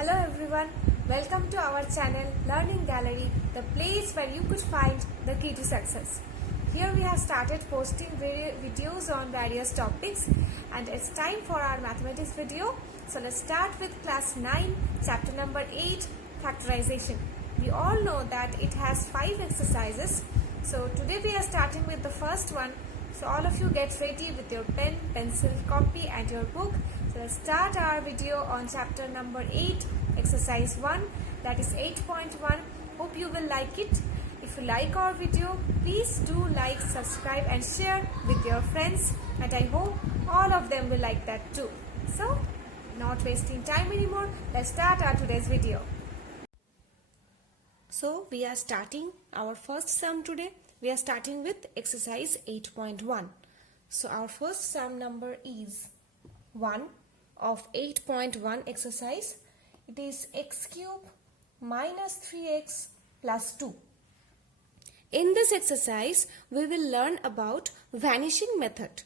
Hello everyone, welcome to our channel Learning Gallery, the place where you could find the key to success. Here we have started posting videos on various topics and it's time for our mathematics video. So let's start with class 9, chapter number 8, factorization. We all know that it has 5 exercises. So today we are starting with the first one. So all of you get ready with your pen, pencil, copy and your book. So let's start our video on chapter number 8, exercise 1, that is 8.1. Hope you will like it. If you like our video, please do like, subscribe and share with your friends, and I hope all of them will like that too. So not wasting time anymore, let's start our today's video. So we are starting our first sum today. We are starting with exercise 8.1. So our first sum number is 1 of 8.1 exercise. It is x cube minus 3x plus 2. In this exercise, we will learn about vanishing method.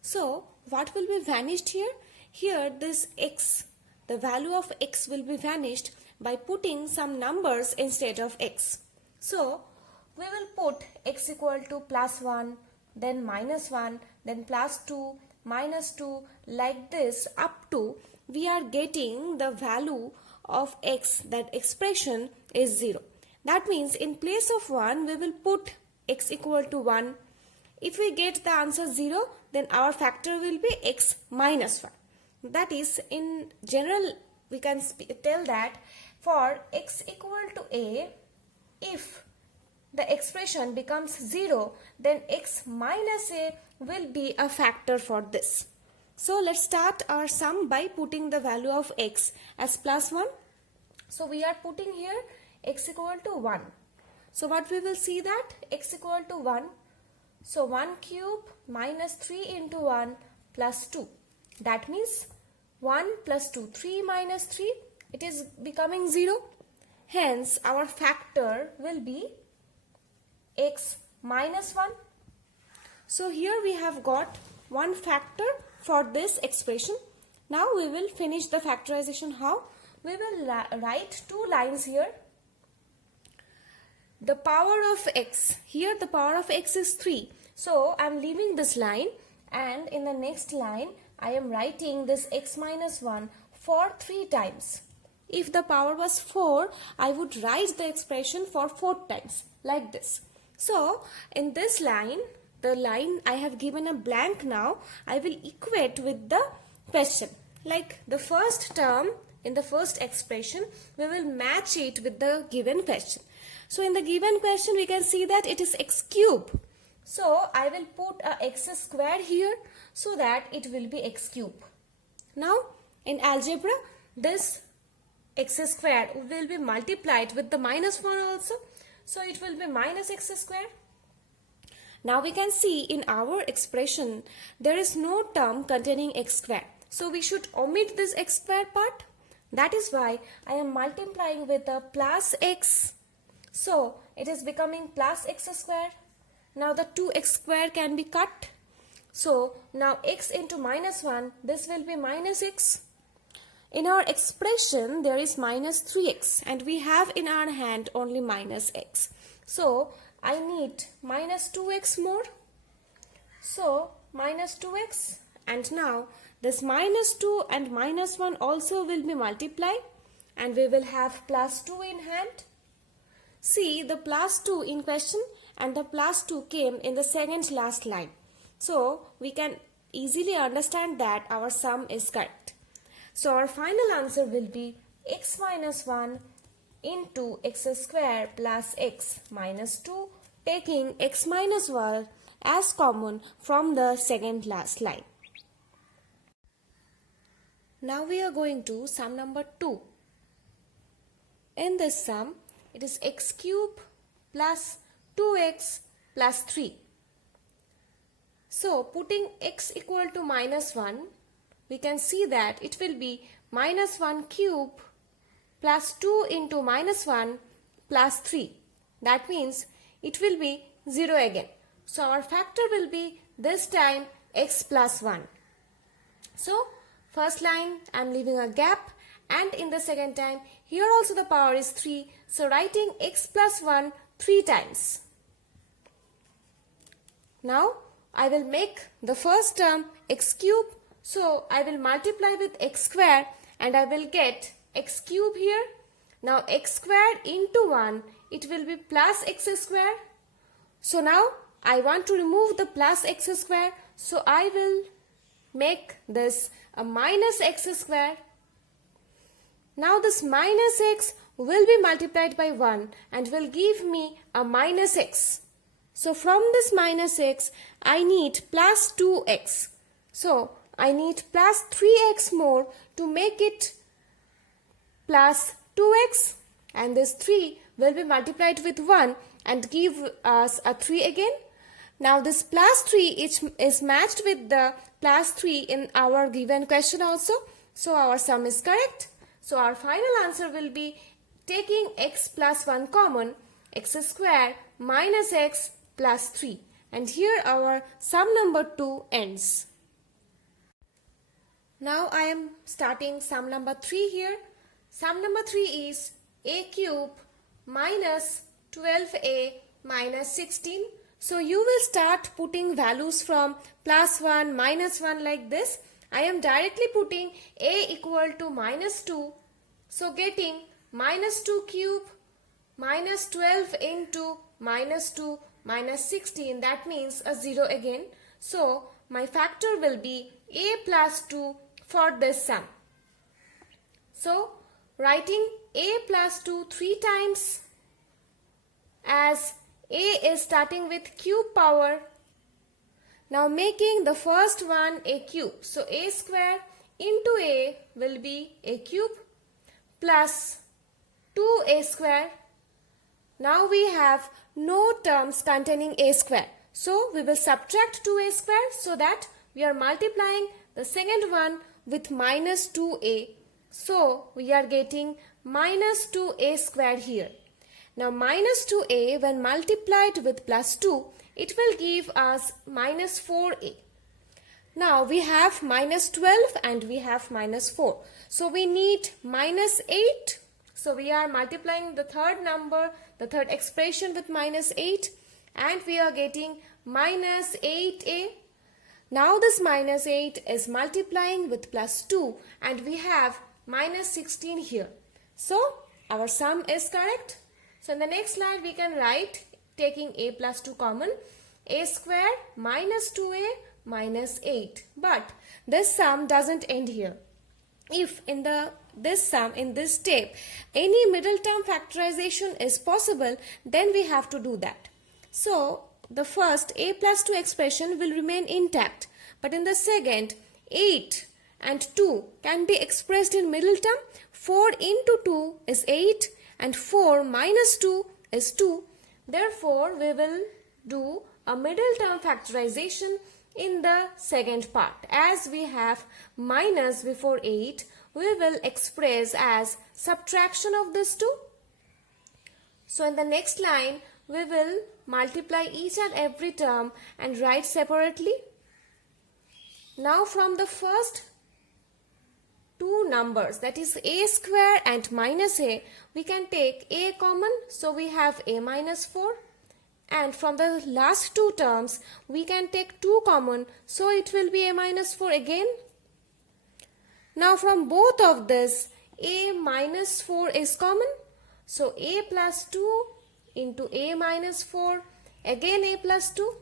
So what will be vanished here? Here this x, the value of x will be vanished by putting some numbers instead of x. So we will put x equal to plus 1, then minus 1, then plus 2, minus 2, like this up to we are getting the value of x, that expression is 0. That means in place of 1 we will put x equal to 1. If we get the answer 0, then our factor will be x minus 1. That is, in general we can tell that for x equal to a, if the expression becomes 0, then x minus a will be a factor for this. So let's start our sum by putting the value of x as plus 1. So we are putting here x equal to 1. So what we will see that x equal to 1. So 1 cube minus 3 into 1 plus 2. That means 1 plus 2, 3 minus 3, it is becoming 0. Hence our factor will be x minus 1. So here we have got one factor for this expression. Now we will finish the factorization. How? We will write two lines here. The power of x, here the power of x is 3. So I am leaving this line, and in the next line I am writing this x minus 1 for 3 times. If the power was 4, I would write the expression for 4 times like this. So in this line, the line I have given a blank now, I will equate with the question. Like the first term in the first expression, we will match it with the given question. So in the given question, we can see that it is x cube. So I will put a x square here so that it will be x cube. Now in algebra, this x square will be multiplied with the minus 1 also. So it will be minus x square. Now we can see in our expression there is no term containing x square. So we should omit this x square part. That is why I am multiplying with a plus x. So it is becoming plus x square. Now the 2x square can be cut. So now x into minus 1, this will be minus x. In our expression, there is minus 3x and we have in our hand only minus x. So I need minus 2x more. So minus 2x, and now this minus 2 and minus 1 also will be multiplied and we will have plus 2 in hand. See, the plus 2 in question and the plus 2 came in the second last line. So we can easily understand that our sum is correct. So our final answer will be x minus 1 into x square plus x minus 2, taking x minus 1 as common from the second last line. Now we are going to sum number 2. In this sum, it is x cube plus 2x plus 3. So putting x equal to minus 1, we can see that it will be minus 1 cube plus 2 into minus 1 plus 3. That means it will be 0 again. So our factor will be this time x plus 1. So first line I am leaving a gap and in the second time here also the power is 3. So writing x plus 1 3 times. Now I will make the first term x cube. So I will multiply with x square and I will get x cube here. Now x square into 1, it will be plus x square. So now I want to remove the plus x square. So I will make this a minus x square. Now this minus x will be multiplied by 1 and will give me a minus x. So from this minus x, I need plus 2x. So I need plus 3x more to make it plus 2x, and this 3 will be multiplied with 1 and give us a 3 again. Now this plus 3 is matched with the plus 3 in our given question also. So our sum is correct. So our final answer will be taking x plus 1 common, x square minus x plus 3. And here our sum number 2 ends. Now I am starting sum number 3 here. Sum number 3 is a cube minus 12a minus 16. So you will start putting values from plus 1, minus 1 like this. I am directly putting a equal to minus 2. So getting minus 2 cube minus 12 into minus 2 minus 16, that means a 0 again. So my factor will be a plus 2 for this sum. So writing a plus 2 3 times, as a is starting with cube power. Now making the first one a cube. So a square into a will be a cube plus 2a square. Now we have no terms containing a square. So we will subtract 2a square so that we are multiplying the second one with minus 2a. So we are getting minus 2a square here. Now minus 2a when multiplied with plus 2, it will give us minus 4a. Now we have minus 12 and we have minus 4. So we need minus 8. So we are multiplying the third number, the third expression with minus 8, and we are getting minus 8a. Now this minus 8 is multiplying with plus 2 and we have minus 16 here. So our sum is correct. So in the next line we can write, taking a plus 2 common, a square minus 2a minus 8. But this sum doesn't end here. If in this sum, in this step, any middle term factorization is possible, then we have to do that. So the first a plus 2 expression will remain intact. But in the second, 8 and 2 can be expressed in middle term. 4 into 2 is 8 and 4 minus 2 is 2. Therefore, we will do a middle term factorization in the second part. As we have minus before 8, we will express as subtraction of this 2. So in the next line, we will multiply each and every term and write separately. Now from the first two numbers, that is a square and minus a, we can take a common, so we have a minus 4. And from the last two terms, we can take 2 common, so it will be a minus 4 again. Now from both of this, a minus 4 is common, so a plus 2 into a minus 4, again a plus 2.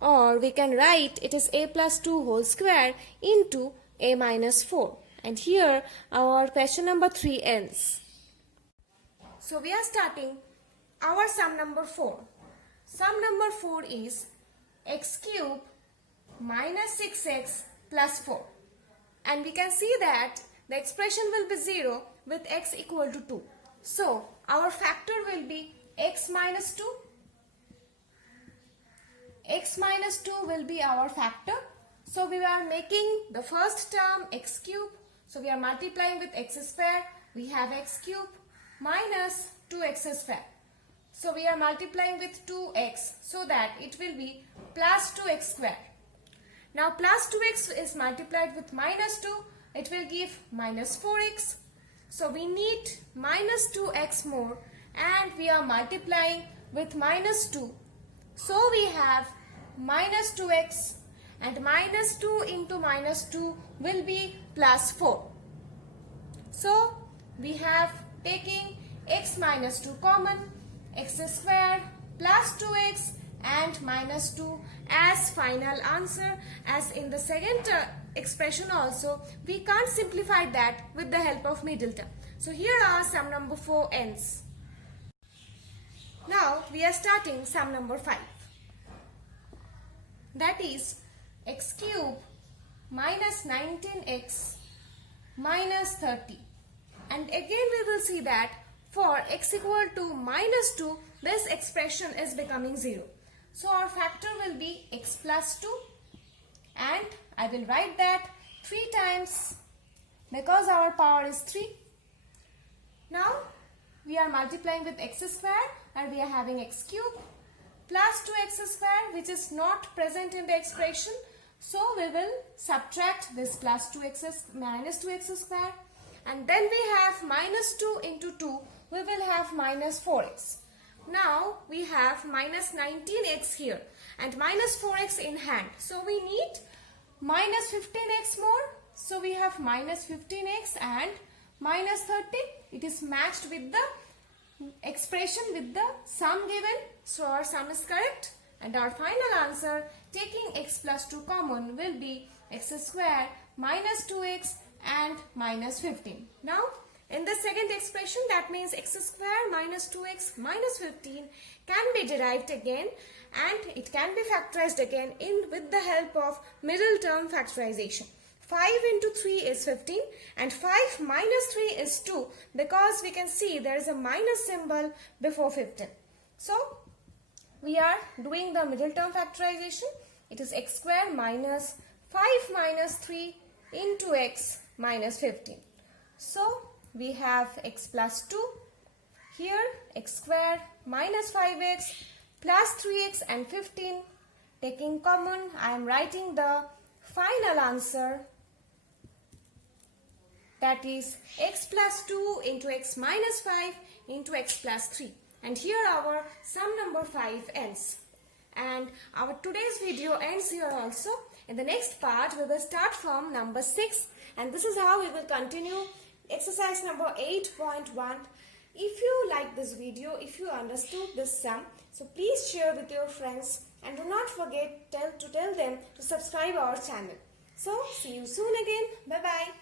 Or we can write it is a plus 2 whole square into a minus 4. And here our question number 3 ends. So we are starting our sum number 4. Sum number 4 is x cube minus 6x plus 4. And we can see that the expression will be 0 with x equal to 2. So our factor will be x minus 2. X minus 2 will be our factor. So we are making the first term x cube. So we are multiplying with x square. We have x cube minus 2x square. So we are multiplying with 2x so that it will be plus 2x square. Now plus 2x is multiplied with minus 2 it will give minus 4x. So we need minus 2x more and we are multiplying with minus 2. So we have minus 2x and minus 2 into minus 2 will be plus 4. So we have taking x minus 2 common, x square plus 2x and minus 2 as final answer. As in the second expression also, we can't simplify that with the help of middle term. So here are sum number 4 ends. Now we are starting sum number 5. That is x cube minus 19x minus 30. And again we will see that for x equal to minus 2, this expression is becoming 0. So our factor will be x plus 2 and I will write that 3 times because our power is 3. Now we are multiplying with x square and we are having x cube plus 2x square which is not present in the expression. So we will subtract this plus 2x minus 2x square and then we have minus 2 into 2, we will have minus 4x. Now we have minus 19x here and minus 4x in hand. So we need minus 15x more. So we have minus 15x and minus 30. It is matched with the expression with the sum given. So our sum is correct and our final answer taking x plus 2 common will be x square minus 2x and minus 15. Now in the second expression, that means x square minus 2x minus 15 can be derived again and it can be factorized again with the help of middle term factorization. 5 into 3 is 15 and 5 minus 3 is 2 because we can see there is a minus symbol before 15. So we are doing the middle term factorization. It is x square minus 5 minus 3 into x minus 15. So we have x plus 2, here x square minus 5x plus 3x and 15. Taking common, I am writing the final answer, that is x plus 2 into x minus 5 into x plus 3. And here our sum number 5 ends. And our today's video ends here also. In the next part, we will start from number 6 and this is how we will continue exercise number 8.1. If you like this video, if you understood this sum, so please share with your friends and do not forget to tell them to subscribe our channel. So see you soon again. Bye bye.